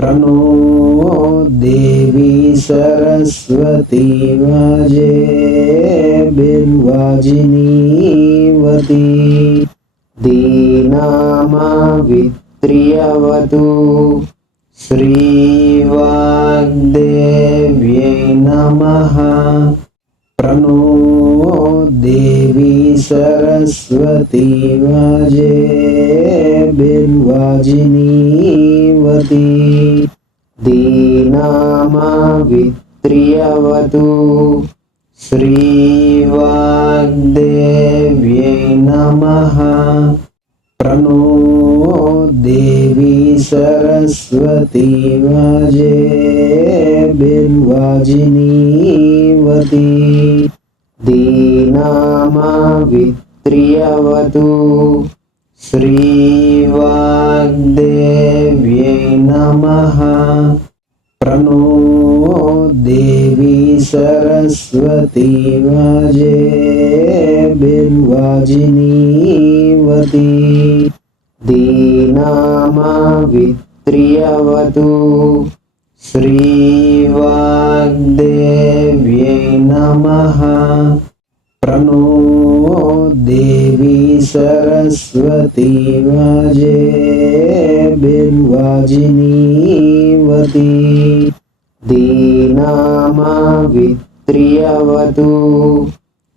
प्रणो देवी सरस्वती वाजे बिन्वाजिनीवती दीनामावित्र्यवतु श्रीवाग्देव्यै नमः। प्रणो देवी सरस्वती वाजे बिन्वाजिनीवती दीनामावित्र्यवतु श्रीवाग्देव्यै नमः। प्रणो देवी सरस्वती वाजे बिन्वाजिनीवती दीनामावित्र्यवतु श्रीवाग्देव्यै नमः। प्रणो देवी सरस्वती वाजे बिन्वाजिनीवती दीनामावित्र्यवतु श्रीवाग्देव्यै नमः। प्रणो देवी सरस्वती वाजे बिन्वाजिनीवती दीनामावित्र्यवतु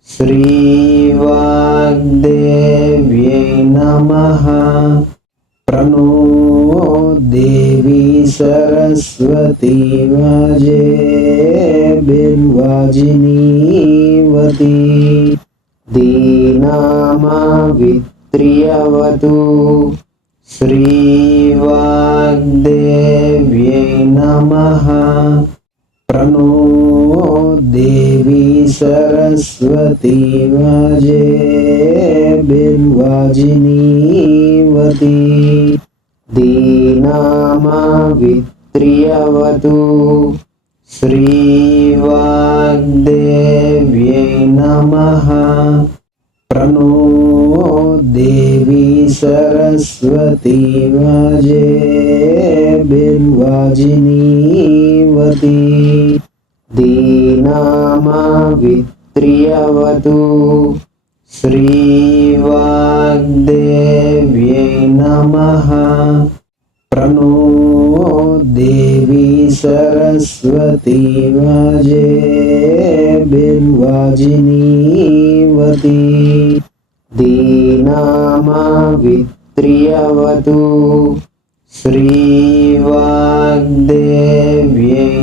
श्रीवाग्देव्यै नमः। प्रणो देवी सरस्वती वाजे बिन्वाजिनीवती दीनामावित्र्यवतु श्रीवाग्देव्यै नमः। प्रणो देवी सरस्वती वाजे बिन्वाजिनीवती दीनामावित्र्यवतु श्रीवाग्देव्यै नमः। प्रणो देवी सरस्वती वाजे बिन्वाजिनीवती दीनामावित्र्यवतु श्रीवाग्देव्यै नमः। प्रणो देवी सरस्वती वाजे बिन्वाजिनीवती दीनामावित्र्यवतु श्रीवाग्देव्यै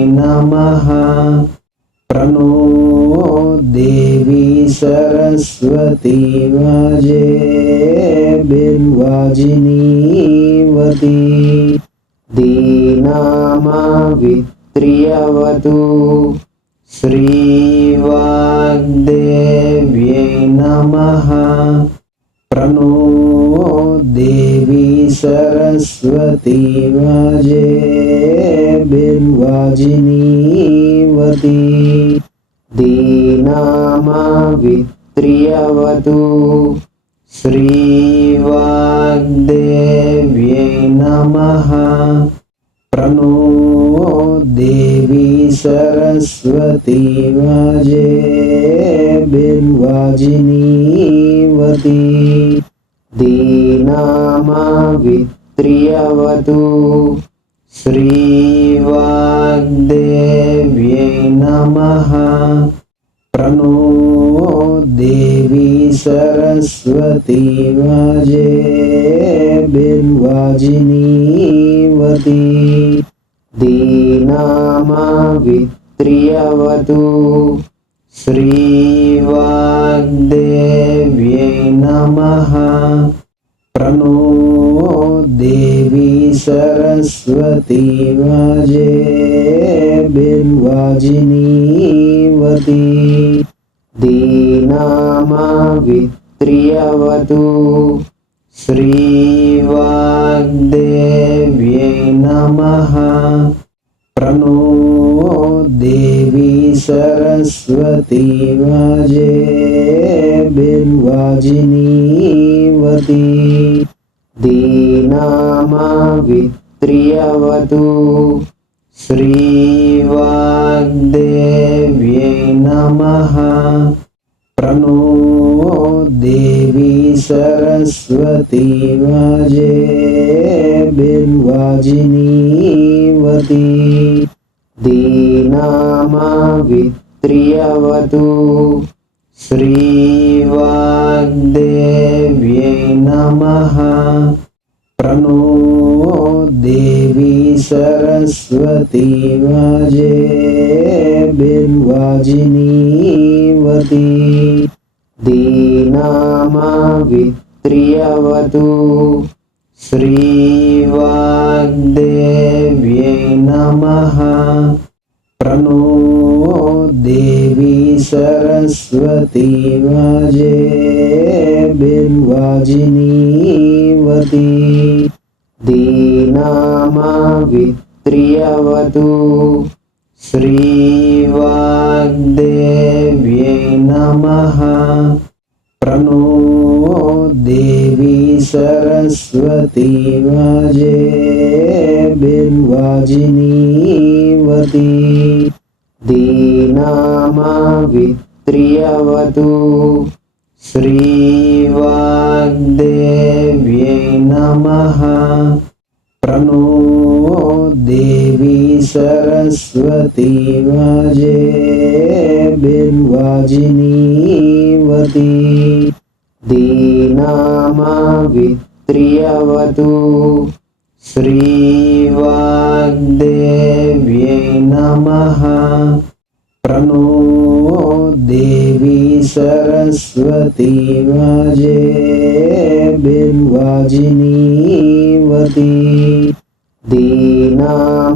नमः। प्रणो देवी सरस्वती वाजे बिन्वाजिनीवती दीनामावित्र्यवतु श्रीवाग्देव्यै नमः। प्रणो देवी सरस्वती वाजे बिन्वाजिनीवती दीनामावित्र्यवतु श्रीवाग्देव्यै नमः। प्रणो देवी सरस्वती वाजे बिन्वाजिनीवती दीनामावित्र्यवतु श्रीवाग्देव्यै नमः। प्रणो देवी सरस्वती वाजे बिन्वाजिनीवती दीनामावित्र्यवतु श्रीवाग्देव्यै नमः। प्रणो देवी सरस्वती वाजे बिन्वाजिनीवती दीनामावित्र्यवतु श्रीवाग्देव्यै नमः। प्रणो देवी सरस्वती वाजे बिन्वाजिनीवती दीनामावित्र्यवतु श्रीवाग्देव्यै नमः। प्रणो देवी सरस्वती वाजे बिल्वाजिनीवती। दीनामावित्र्यवतु श्रीवाग्देव्यै नमः। प्रणो देवी सरस्वती वाजे बिल्वाजिनीवती। दीनामावित्र्यवतु श्रीवाग्देव्यै नमः। प्रणो देवी सरस्वती वाजे बिल्वाजिनीवती। दीनामावित्र्यवतु श्रीवाग्देव्यै नमः। प्रणो देवी सरस्वती वाजे बिल्वाजिनीवती। दीनामावित्र्यवतु श्रीवाग्देव्यै नमः। प्रणो देवी सरस्वती वाजे बिल्वाजिनीवती। दीनामावित्र्यवतु श्रीवाग्देव्यै नमः। प्रणो देवी सरस्वती वाजे बिल्वाजिनीवती। दीनामावित्र्यवतु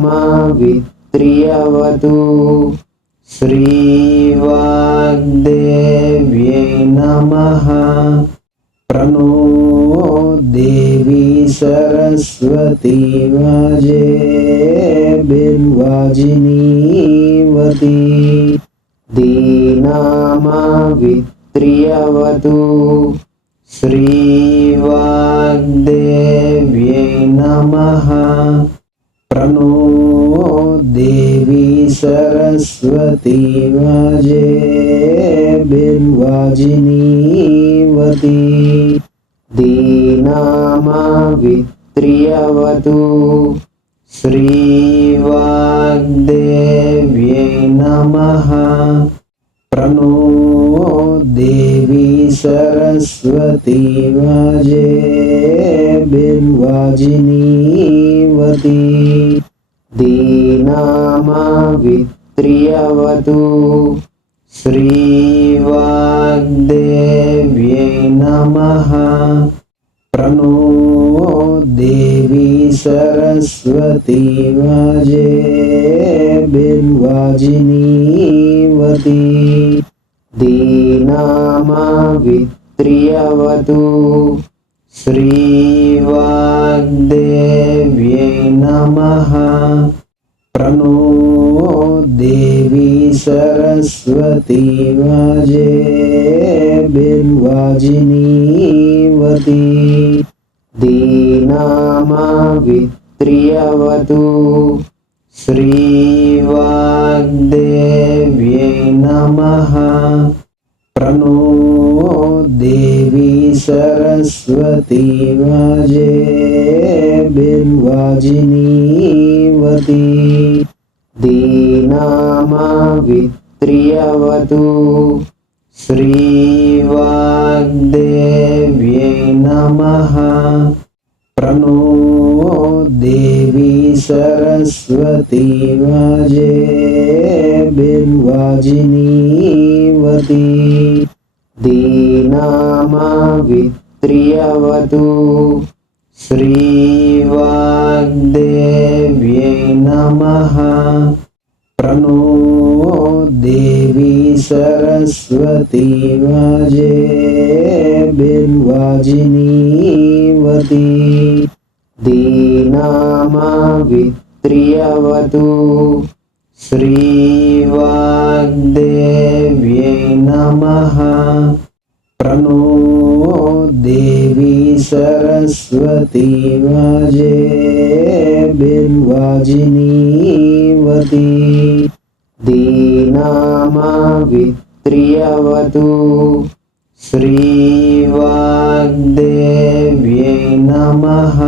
श्रीवाग्देव्यै नमः। प्रणो देवी सरस्वती वाजे बिल्वाजिनीवती। दीनामावित्र्यवतु श्रीवाग्देव्यै नमः। प्रणो देवी सरस्वती वाजे बिल्वाजिनीवती। दीनामावित्र्यवतु श्रीवाग्देव्यै नमः। प्रणो देवी सरस्वती वाजे बिल्वाजिनीवती। दीनामावित्र्यवतु श्रीवाग्देव्यै नमः। प्रणो देवी सरस्वती वाजे बिल्वाजिनीवती। दीनामावित्र्यवतु श्रीवाग्देव्यै नमः। प्रणो देवी सरस्वती वाजे बिल्वाजिनीवती। दीनामावित्र्यवतु श्रीवाग्देव्यै नमः। प्रणो देवी सरस्वती वाजे बिल्वाजिनीवती। दीनामावित्र्यवतु श्रीवाग्देव्यै नमः। प्रणो देवी सरस्वती वाजे बिल्वाजिनीवती। दीनामावित्र्यवतु श्रीवाग्देव्यै नमः। प्रणो देवी सरस्वती वाजे बिल्वाजिनीवती। दीनामावित्र्यवतु श्रीवाग्देव्यै नमः। प्रणो देवी સરસ્વતી વાજે બિનવાજિનીવતી દીનામા વિત્રિયવતુ શ્રીવાગ્દેવ્યે નમઃ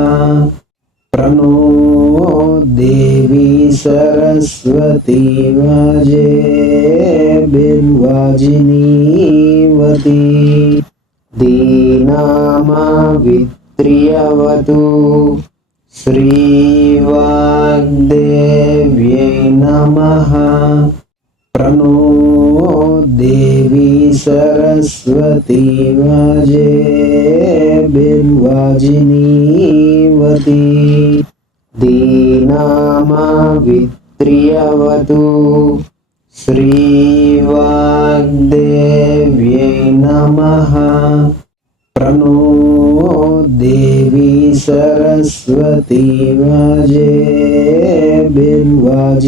પ્રણો દેવી સરસ્વતી વાજે બિનવાજિનીવતી દીનામા વિત્રિયવતુ શ્રીવાગ્દેવ્યે નમઃ પ્રણો દેવી સરસ્વતી વાજે બિનવાજિનીવતી દીનામા વિત્રિયવતુ શ્રીવાગ્દેવ્યે નમઃ પ્રણો દેવી સરસ્વતી વાજે બિનવાજિનીવતી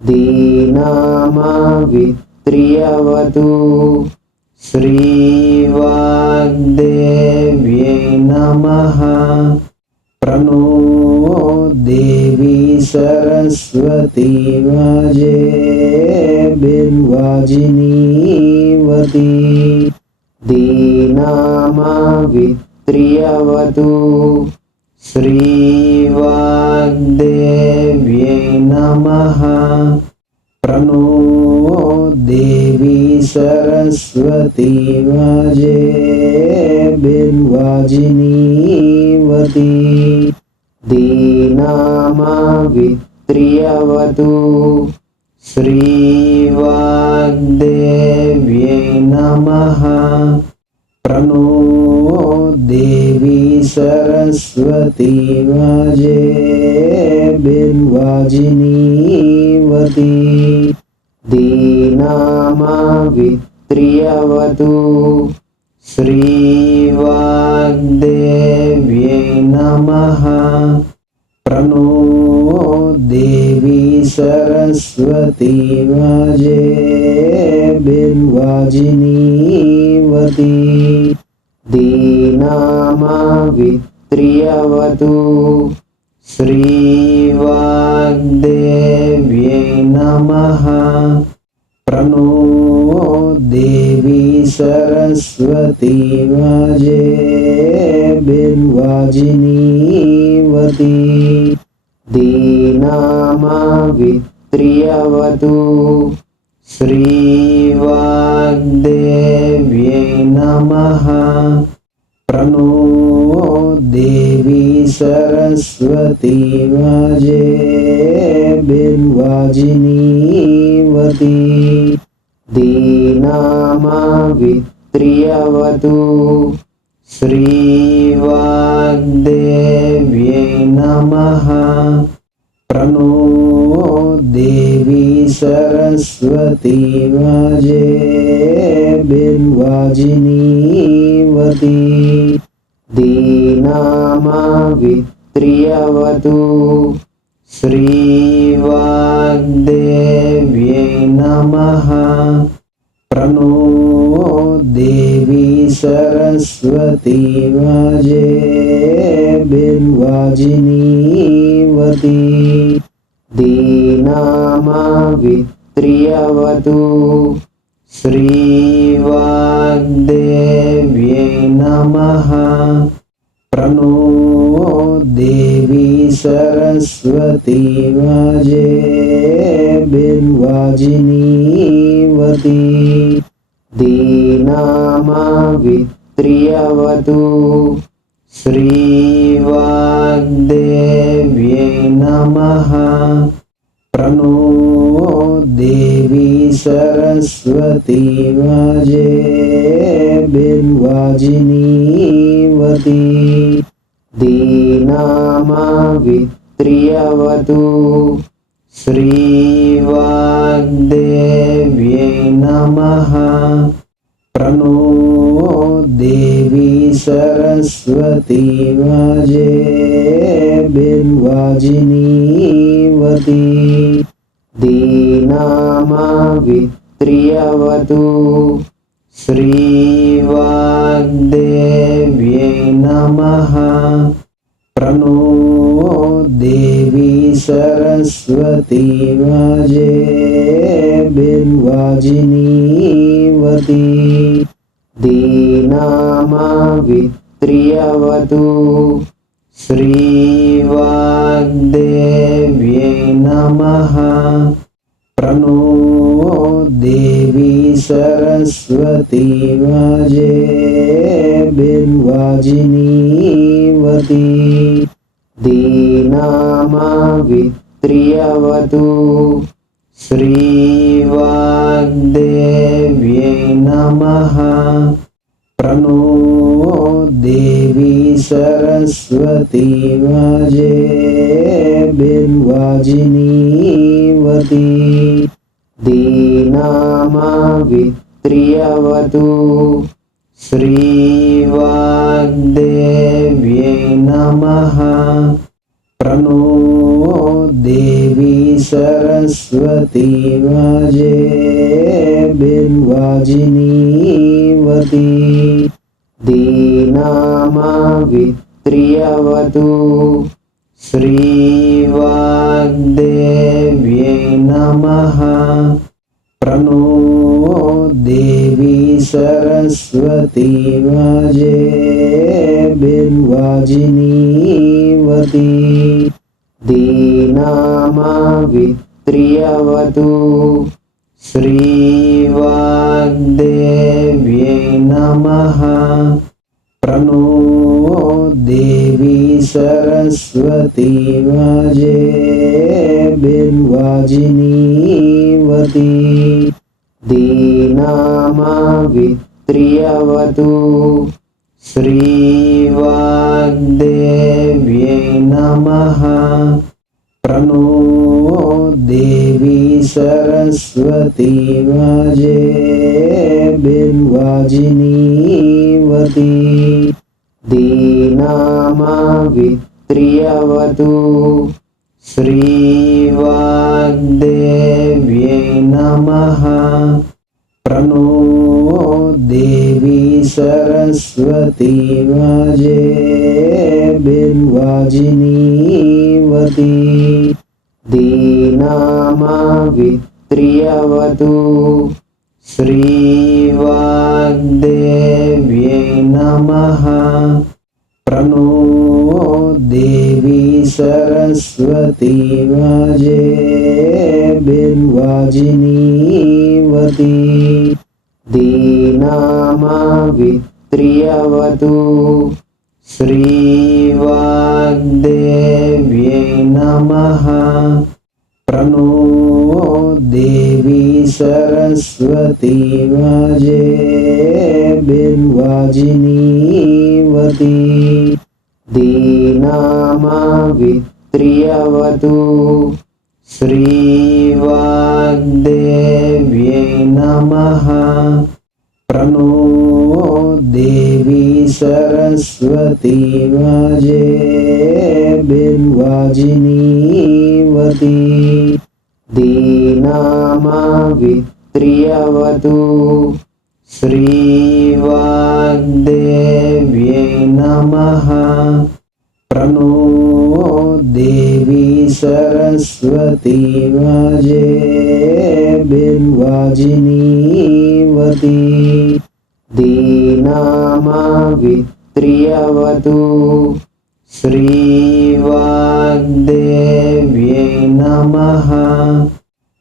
દીનામા વિત્રિયવતુ શ્રીવાગ્દેવ્યે નમઃ પ્રણો દેવી સરસ્વતી વાજે બિનવાજિનીવતી દીનામા વિત્રિયવતુ શ્રીવાગ્દેવ્યે નમઃ પ્રણો દેવી સરસ્વતી વાજે બિનવાજિનીવતી દીનામા વિત્રિયવતુ શ્રીવાગ્દેવ્યે નમઃ પ્રણો દેવી સરસ્વતી વાજે બિનવાજિનીવતી દીનામા વિત્રિયવતુ શ્રીવાગ્દેવ્યે નમઃ પ્રણો દેવી સરસ્વતી વાજે બિનવાજિનીવતી દીનામા વિત્રિયવતુ શ્રીવાગ્દેવ્યે નમઃ પ્રણો દેવી સરસ્વતી વાજે બિનવાજિનીવતી દીનામા વિત્રિયવતુ શ્રીવાગ્દેવ્યે નમઃ પ્રણો દેવી સરસ્વતી વાજે બિનવાજિનીવતી દીનામા વિત્રિયવતુ શ્રીવાગ્દેવ્યે નમઃ પ્રણો દેવી સરસ્વતી વાજે બિનવાજિનીવતી દીનામા વિત્રિયવતુ શ્રીવાગ્દેવ્યે નમઃ પ્રણો દેવી સરસ્વતી વાજે બિનવાજિનીવતી દીનામા વિત્રિયવતુ શ્રીવાગ્દેવ્યે નમઃ પ્રણો દેવી સરસ્વતી વાજે બિનવાજિનીવતી દીનામા વિત્રિયવતુ શ્રીવાગ્દેવ્યે નમઃ પ્રણો દેવી સરસ્વતી વાજે બિનવાજિનીવતી દીનામા વિત્રિયવતુ શ્રીવાગ્દેવ્યે નમઃ પ્રણો દેવી સરસ્વતી વાજે બિનવાજિનીવતી દીનામા વિત્રિયવતુ श्रीवाग्देव्यै नमः। प्रणो देवी सरस्वती वाजे बिन्वाजिनीवती। दीनामावित्र्यवतु श्रीवाग्देव्यै नमः। प्रणो देवी सरस्वती वाजे बिन्वाजिनीवती। दीनामावित्र्यवतु श्रीवाग्देव्यै नमः। प्रणो देवी सरस्वती वाजे बिन्वाजिनीवती। दीनामावित्र्यवतु श्रीवाग्देव्यै नमः। प्रणो देवी सरस्वती वाजे बिन्वाजिनीवती। दीनामावित्र्यवतु श्रीवाग्देव्यै नमः। प्रणो देवी सरस्वती वाजे बिन्वाजिनीवती। दीनामावित्र्यवतु श्रीवाग्देव्यै नमः। प्रणो देवी सरस्वती वाजे बिन्वाजिनीवती। दीनामावित्र्यवतु श्रीवाग्देव्यै नमः। प्रणो देवी सरस्वती वाजे बिन्वाजिनीवती। दीनामावित्र्यवतु श्रीवाग्देव्यै नमः। प्रणो देवी सरस्वती वाजे बिन्वाजिनीवती। दीनामावित्र्यवतु श्रीवाग्देव्यै नमः। प्रणो देवी सरस्वती वाजे बिन्वाजिनीवती। दीनामावित्र्यवतु श्रीवाग्देव्यै नमः। प्रणो देवी सरस्वती वाजे बिन्वाजिनीवती। दीनामावित्र्यवतु श्रीवाग्देव्यै नमः। प्रणो देवी सरस्वती वाजे बिन्वाजिनीवती। दीनामावित्र्यवतु श्रीवाग्देव्यै नमः। प्रणो देवी सरस्वती वाजे बिन्वाजिनीवती। दीनामावित्र्यवतु श्रीवाग्देव्यै नमः।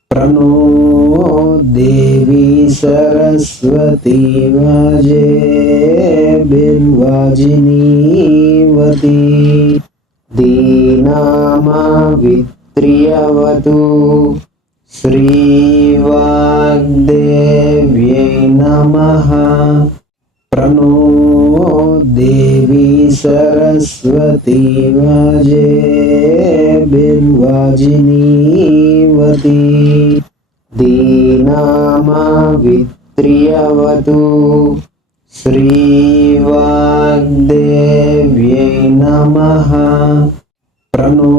प्रणो देवी सरस्वती वाजे बिन्वाजिनीवती। दीनामावित्र्यवतु श्रीवाग्देव्यै नमः। प्रणो देवी सरस्वती वाजे बिन्वाजिनीवती। दीनामावित्र्यवतु श्रीवाग्देव्यै नमः। प्रणो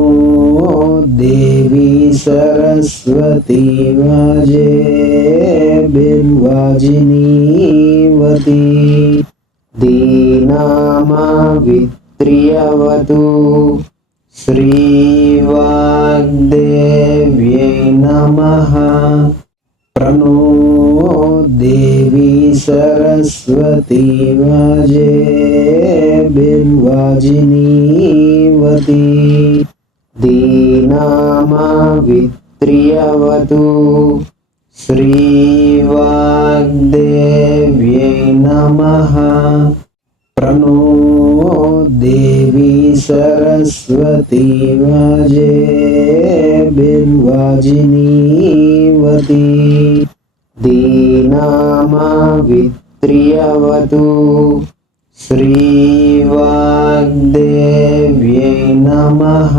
देवी सरस्वती वाजे बिन्वाजिनीवती दीनामावित्र्यवतु श्रीवाग्देव्यै नमः प्रणो देवी सरस्वती वाजे बिन्वाजिनीवती दीनामावित्र्यवतु श्रीवाग्देव्यै नमः प्रणो देवी सरस्वती वाजे बिन्वाजिनीवती दीनामावित्र्यवतु श्रीवाग्देव्यै नमः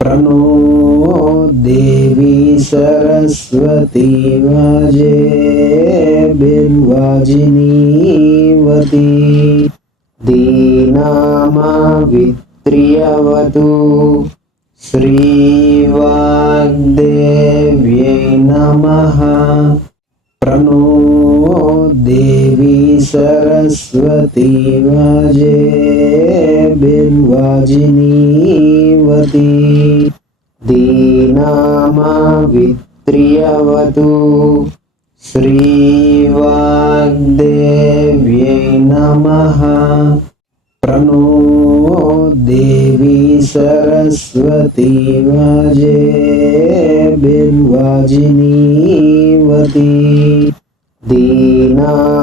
प्रणो देवी सरस्वती वाजे बिन्वाजिनीवती दीनामावित्र्यवतु श्रीवाग्देव्यै नमः प्रणो देवी सरस्वती वाजे बिन्वाजिनीवती दीनामावित्र्यवतु श्रीवाग्देव्यै नमः प्रणो देवी सरस्वती वाजे बिन्वाजिनीवती दीनामावित्र्यवतु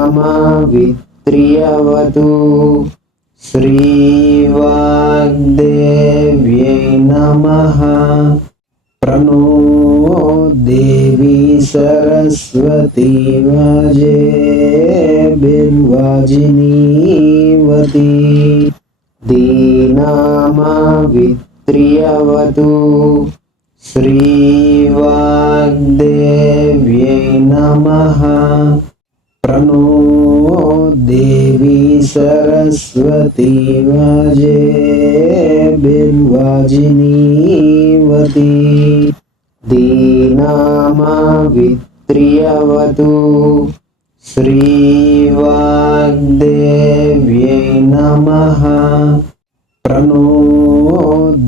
श्रीवाग्देव्यै नमः प्रणो देवी सरस्वती वाजे बिन्वाजिनीवती दीनामावित्र्यवतु श्रीवाग्देव्यै नमः प्रणो देवी सरस्वती वाजे बिन्वाजिनीवती दीनामावित्र्यवतु श्रीवाग्देव्यै नमः प्रणो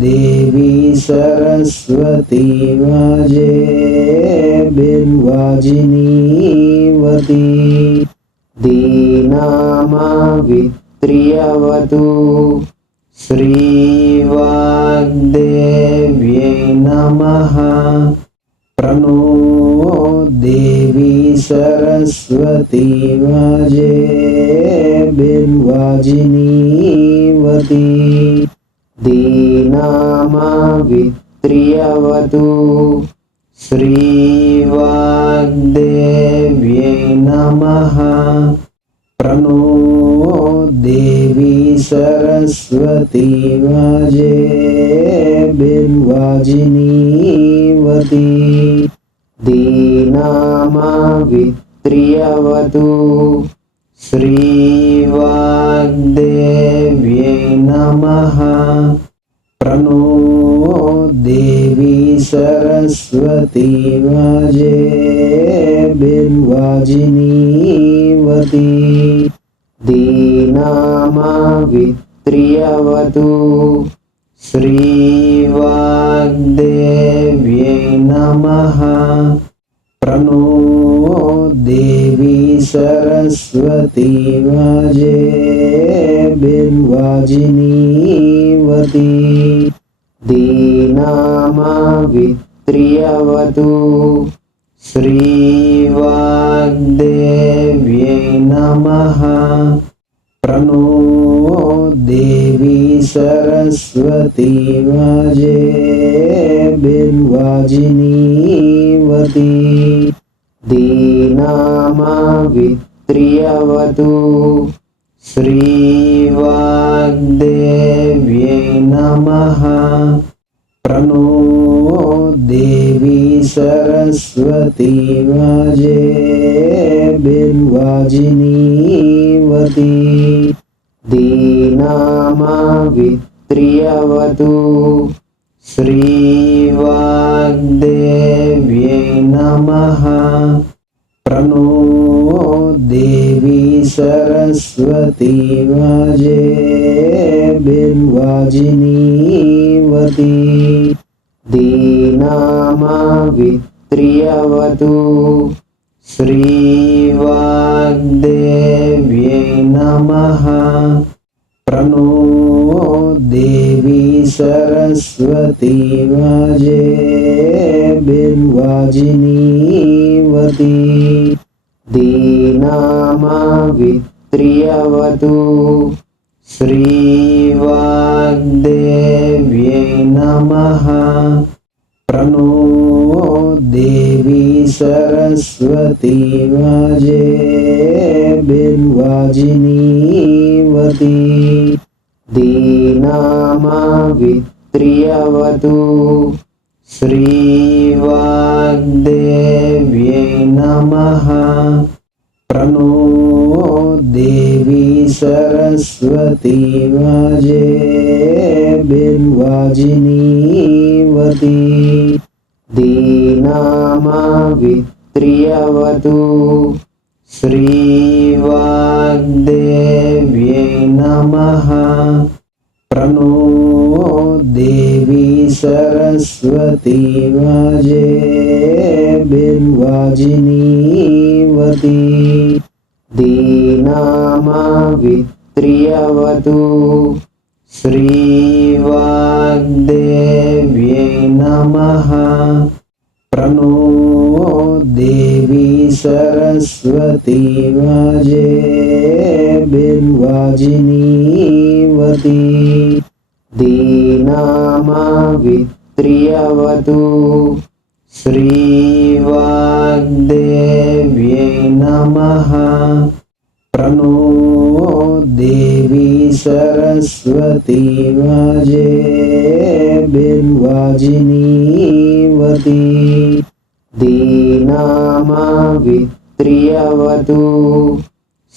देवी सरस्वती वाजे बिन्वाजिनीवती दीनामावित्र्यवतु श्रीवाग्देव्यै नमः प्रणो देवी सरस्वती वाजे बिन्वाजिनीवती दीनामावित्र्यवतु श्रीवाग्देव्यै नमः प्रणो देवी सरस्वती वाजे बिन्वाजिनीवती दीनामावित्र्यवतु श्रीवाग्देव्यै नमः प्रणो देवी सरस्वती वाजे बिन्वाजिनीवती दीनामावित्र्यवतु श्रीवाग्देव्यै नमः प्रणो देवी सरस्वती वाजे बिन्वाजिनीवती दीनामावित्र्यवतु श्रीवाग्देव्यै नमः प्रणो देवी सरस्वती वाजे बिन्वाजिनीवती दीनामावित्र्यवतु श्रीवाग्देव्यै नमः प्रणो देवी सरस्वती वाजे बिन्वाजिनीवती दीनामावित्र्यवतु वित्र्यवतु श्रीवाग्देव्यै नमः प्रणो देवी सरस्वती वाजेभिर्वाजिनीवती दीनामवित्र्यवतु श्रीवाग्देव्यै नमः प्रणो देवी सरस्वती वाजेभिर्वाजिनीवती दीनामवित्र्यवतु श्रीवाग्देव्यै नमः प्रणो देवी सरस्वती वाजेभिर्वाजिनीवती दीनामवित्र्यवतु श्रीवाग्देव्यै नमः प्रणो देवी सरस्वती वाजेभिर्वाजिनीवती दीनामवित्र्यवतु श्रीवाग्देव्यै नमः प्रणो देवी सरस्वती वाजेभिर्वाजिनीवती दीनामवित्र्यवतु श्रीवाग्देव्यै नमः प्रणो देवी सरस्वती वाजेभिर्वाजिनीवती दीनामवित्र्यवतु श्रीवाग्देव्यै नमः प्रणो देवी सरस्वती वाजेभिर्वाजिनीवती दीनामवित्र्यवतु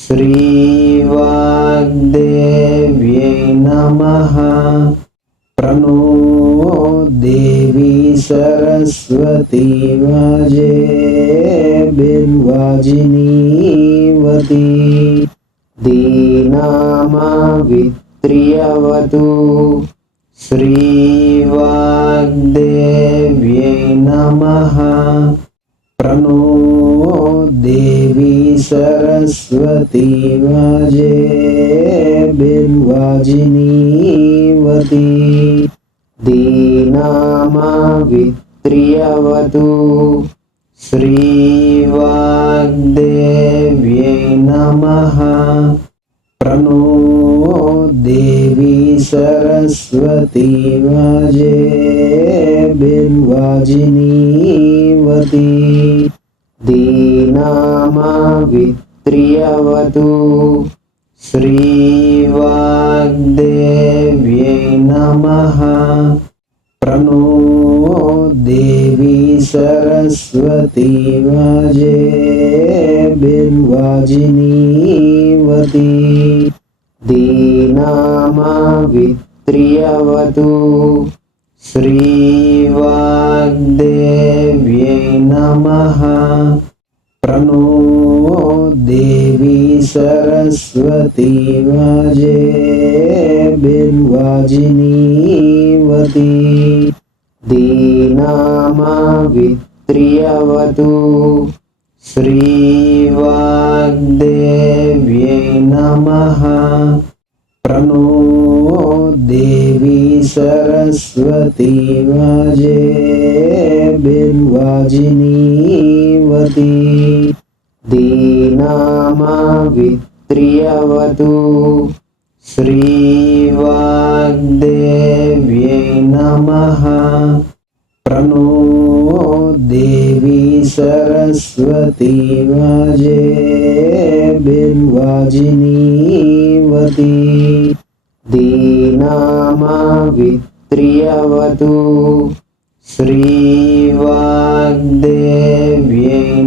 श्रीवाग्देव्यै नमः प्रणो देवी सरस्वती वाजेभिर्वाजिनीवती दीनामवित्र्यवतु श्रीवाग्देव्यै नमः प्रणो देवी सरस्वती वाजेभिर्वाजिनीवती दीनामवित्र्यवतु श्रीवाग्देव्यै नमः प्रणो देवी सरस्वती वाजेभिर्वाजिनीवती दीनामवित्र्यवतु श्रीवाग्देव्यै नमः प्रणो देवी सरस्वती वाजेभिर्वाजिनीवती दीनामवित्र्यवतु श्रीवाग्देव्यै नमः प्रणो देवी सरस्वती वाजेभिर्वाजिनीवती दीनामवित्र्यवतु श्रीवाग्देव्यै नमः प्रणो देवी सरस्वती वाजेभिर्वाजिनीवती दीनामवित्र्यवतु श्रीवाग्देव्यै नमः प्रणो देवी सरस्वती वाजेभिर्वाजिनीवती दीनामवित्र्यवतु श्रीवाग्देव्यै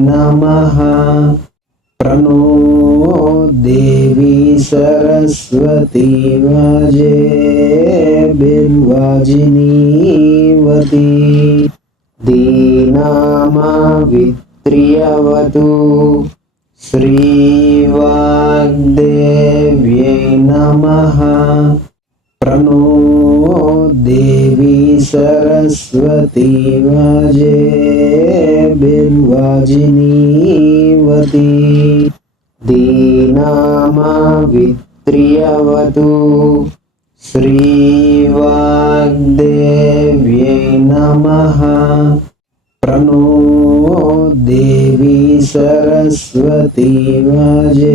नमः प्रणो देवी सरस्वती वाजेभिर्वाजिनीवती दीनामावित्र्यवतु श्रीवाग्देव्यै नमः। प्रणो देवी सरस्वती वाजेभिर्वाजिनीवती दीनामावित्र्यवतु श्रीवाग्देव्यै नमः। प्रणो देवी सरस्वती वाजेभिर्वाजिनीवती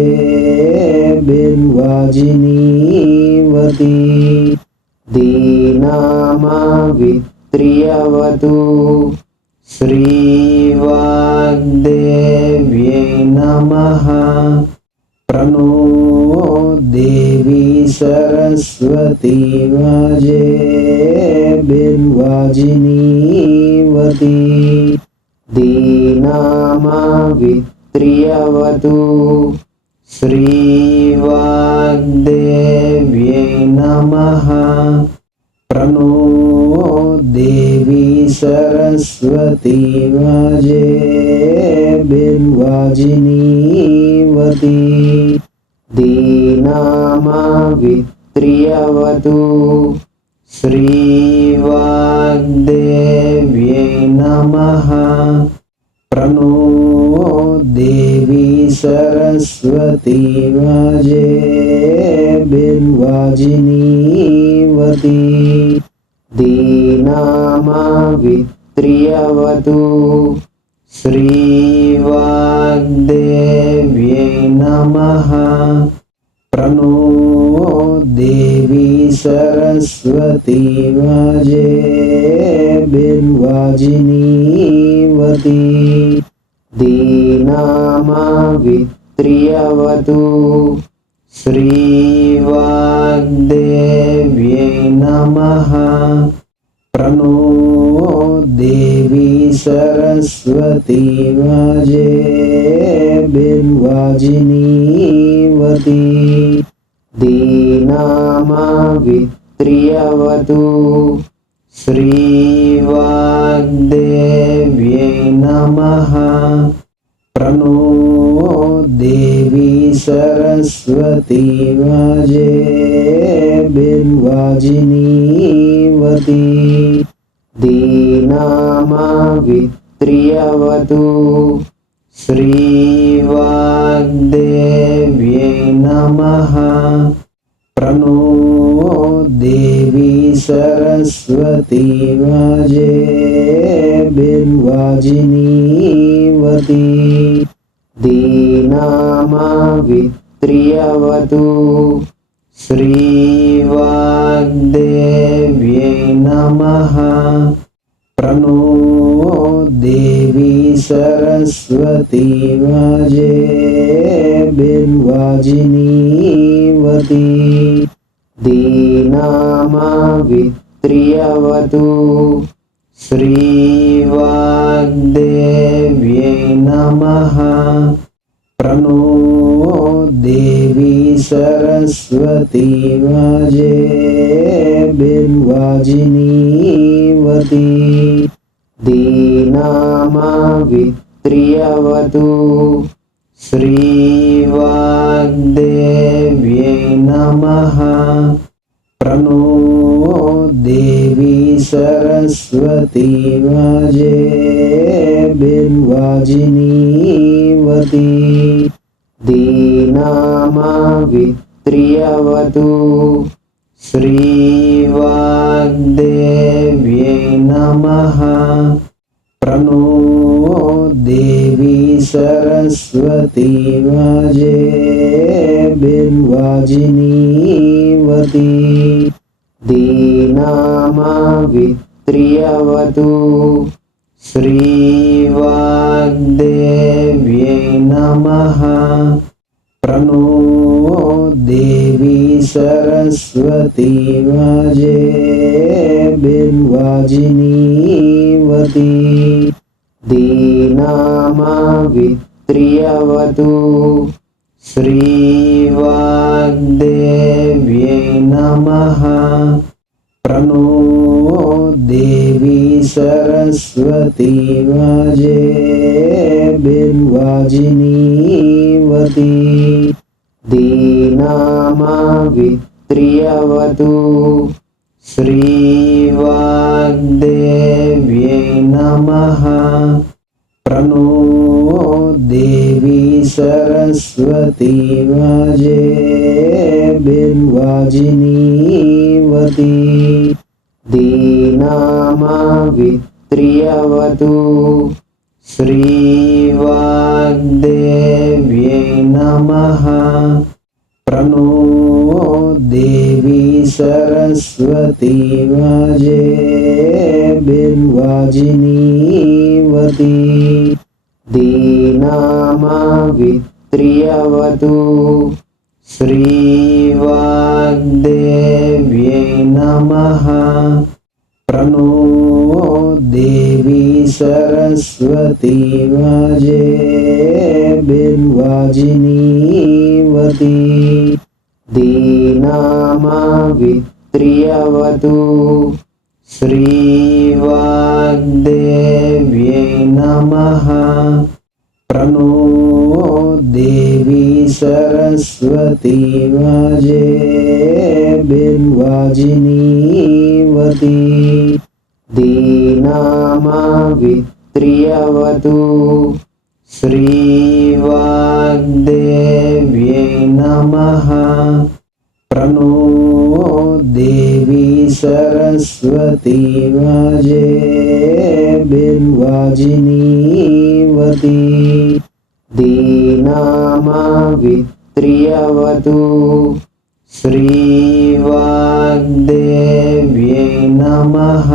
दीनामावित्र्यवतु श्रीवाग्देव्यै नमः। प्रणो देवी सरस्वती वाजेभिर्वाजिनीवती दीनामावित्र्यवतु श्रीवाग्देव्यै नमः। प्रणो देवी सरस्वती वाजेभिर्वाजिनीवती दीनामावित्र्यवतु श्रीवाग्देव्यै नमः। प्रणो देवी सरस्वती वाजेभिर्वाजिनीवती दीनामावित्र्यवतु श्रीवाग्देव्यै नमः। प्रणो देवी सरस्वती वाजेभिर्वाजिनीवती दीनामावित्र्यवतु श्रीवाग्देव्यै नमः। प्रणो देवी सरस्वती वाजेभिर्वाजिनीवती दीनामावित्र्यवतु श्रीवाग्देव्यै नमः। प्रणो देवी सरस्वती वाजेभिर्वाजिनीवती दीनामावित्र्यवतु श्रीवाग्देव्यै नमः। प्रणो देवी सरस्वती वाजेभिर्वाजिनीवती दीनामावित्र्यवतु श्रीवाग्देव्यै नमः। प्रणो देवी सरस्वती वाजेभिर्वाजिनीवती दीनामावित्र्यवतु श्रीवाग्देव्यै नमः। प्रणो देवी सरस्वती वाजेभिर्वाजिनीवती दीनामावित्र्यवतु श्रीवाग्देव्यै नमः। प्रणो देवी सरस्वती वाजेभिर्वाजिनीवती दीनामावित्र्यवतु श्रीवाग्देव्यै नमः। प्रणो देवी सरस्वती वाजेभिर्वाजिनीवती दीनामावित्र्यवतु श्रीवाग्देव्यै नमः। प्रणो देवी सरस्वती वाजेभिर्वाजिनीवती दीनामावित्र्यवतु वित्र्यवतु श्रीवाग्देव्यै नमः प्रणो देवी सरस्वती वाजेभिर्वाजिनीवती दीनामवित्र्यवतु श्रीवाग्देव्यै नमः प्रणो देवी सरस्वती वाजेभिर्वाजिनीवती दीनामवित्र्यवतु श्रीवाग्देव्यै नमः प्रणो देवी सरस्वती वाजेभिर्वाजिनीवती दीनामवित्र्यवतु श्रीवाग्देव्यै नमः प्रणो देवी सरस्वती वाजेभिर्वाजिनीवती दीनामवित्र्यवतु श्रीवाग्देव्यै नमः प्रणो देवी सरस्वती वाजेभिर्वाजिनीवती दीनामवित्र्यवतु श्रीवाग्देव्यै नमः प्रणो देवी सरस्वती वाजेभिर्वाजिनीवती दीनामवित्र्यवतु श्रीवाग्देव्यै नमः